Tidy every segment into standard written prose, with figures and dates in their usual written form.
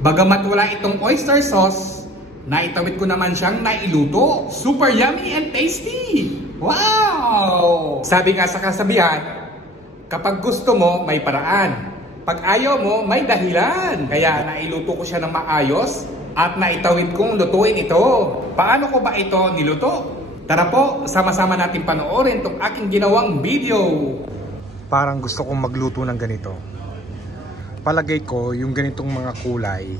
Bagamat wala itong oyster sauce, naitawid ko naman siyang nailuto. Super yummy and tasty! Wow! Sabi nga sa kasabihan, kapag gusto mo, may paraan. Pag ayaw mo, may dahilan. Kaya nailuto ko siya ng maayos at naitawid kong lutuin ito. Paano ko ba ito niluto? Tara po, sama-sama natin panoorin itong aking ginawang video. Parang gusto kong magluto ng ganito. Palagay ko, yung ganitong mga kulay,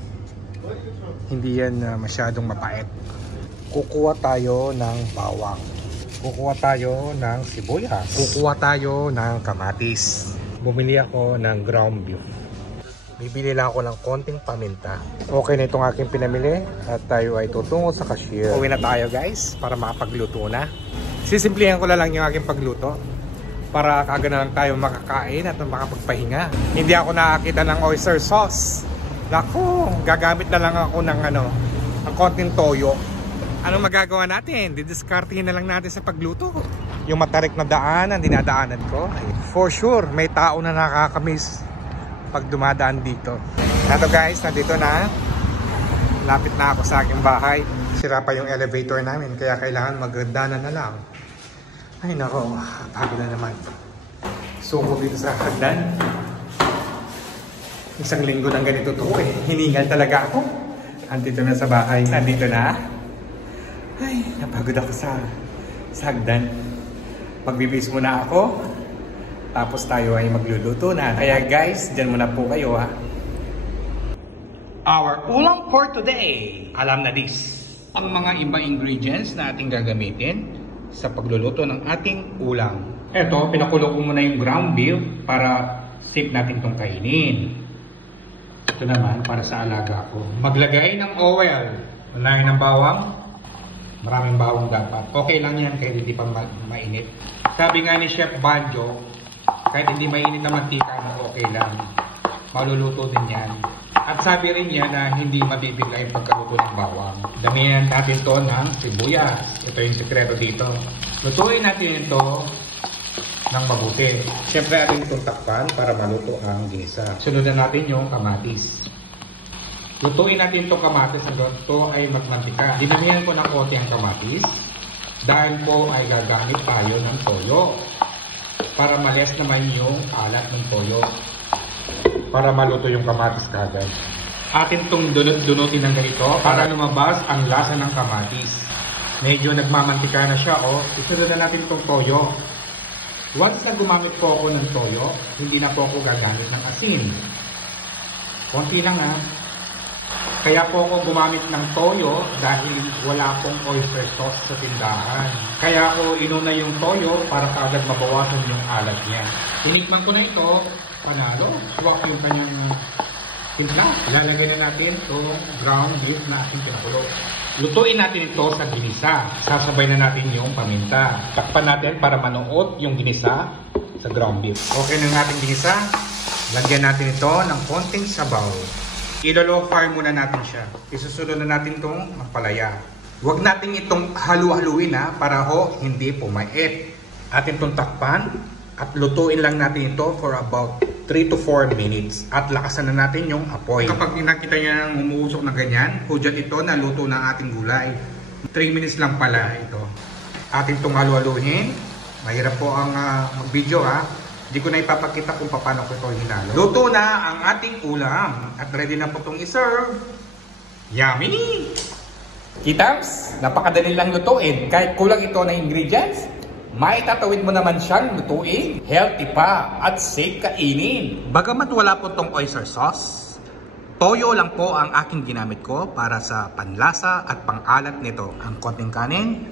hindi yan masyadong mapait. Kukuha tayo ng bawang. Kukuha tayo ng sibuyas. Kukuha tayo ng kamatis. Bumili ako ng ground beef. Bibili lang ako ng konting paminta. Okay na itong aking pinamili at tayo ay tutungo sa cashier. Uwi na tayo guys para makapagluto na. Sisimplihan ko lang yung aking pagluto para kaagad na lang tayo makakain at makapagpahinga. Hindi ako nakakita ng oyster sauce. Naku, gagamit na lang ako ng ng konting toyo. Anong magagawa natin? Didiskartihin na lang natin sa pagluto. Yung matarik na daanan, dinadaanan ko. For sure, may tao na nakakamiss pag dumadaan dito. Ito guys, nandito na. Lapit na ako sa aking bahay. Sira pa yung elevator namin, kaya kailangan magdaanan na lang. Ay nako, pagod na naman. Suko dito sa hagdan. Isang linggo ng ganito to eh. Hiningal talaga ako. Andito na sa bahay. Nandito na. Ay, napagod ako sa hagdan. Magbibis muna ako. Tapos tayo ay magluluto na. Kaya guys, dyan muna po kayo ha. Our ulam for today. Alam na this. Ang mga iba ingredients na ating gagamitin sa pagluluto ng ating ulam. Eto, pinakulo ko muna yung ground beef para safe natin itong kainin. Ito naman para sa alaga ko. Maglagay ng oil. Maglagay ng bawang. Maraming bawang dapat. Okay lang yan kahit hindi pa mainit. Sabi nga ni Chef Banjo, kahit hindi mainit na mantika mo, okay lang. Maluluto din yan. At sabi rin niya na hindi mabibigla yung pagkaluto ng bawang. Damihan natin to ng sibuyas. Ito yung sekreto dito. Lutuin natin ito ng mabuti. Siyempre atin itong takpan para maluto ang ginisa. Sunod na natin yung kamatis. Lutuin natin itong kamatis hanggang ito ay magmantika. Dinamihan ko ng konti ang kamatis dahil po ay gagamit tayo ng toyo para males naman yung alat ng toyo. Para maluto yung kamatis kagad. Atin itong dunutin ng ganito para lumabas ang lasa ng kamatis. Medyo nagmamantika na siya isunod na natin itong toyo. Once na gumamit po ako ng toyo, hindi na po ako gagamit ng asin. Konti lang ha. Kaya po ako gumamit ng toyo dahil wala pong oyster sauce sa tindahan. Kaya ako inuna yung toyo para kaagad mabawasan yung alat niya. Tinikman ko na ito, panalo. Swak yung kanyang timpla. Ilalagay na natin itong ground beef na ating pinakulo. Lutuin natin ito sa ginisa. Sasabay na natin yung paminta. Takpan natin para manuot yung ginisa sa ground beef. Okay na yung ating ginisa. Lagyan natin ito ng konting sabaw. I-low fire muna natin siya. Isusunod na natin itong mapalaya. Huwag natin itong halu-haluin para hindi pumait. Atin itong takpan at lutuin lang natin ito for about 3 to 4 minutes. At lakasan na natin yung apoy. Kapag nakita nyo nang umuusok na ganyan, hudyat ito na luto ng ating gulay. 3 minutes lang pala ito. Atin itong halu-haluhin. Mahirap po ang mag-video Hindi ko na ipapakita kung paano ko ito hinalo. Luto na ang ating ulam. At ready na po itong iserve. Yummy! Kitams, napakadali lang lutuin. Kahit kulang ito na ingredients, maitatawid mo naman siyang lutuin. Healthy pa at safe kainin. Bagamat wala po itong oyster sauce, toyo lang po ang aking ginamit ko para sa panlasa at pangalat nito. Ang konting kanin.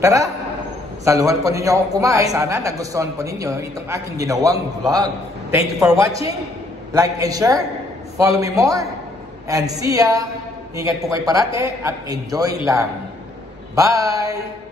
Tara! Saluhan po ninyo akong kumain. Sana nagustuhan po ninyo itong aking ginawang vlog. Thank you for watching. Like and share. Follow me more. And see ya. Ingat po kayo parate at enjoy lang. Bye!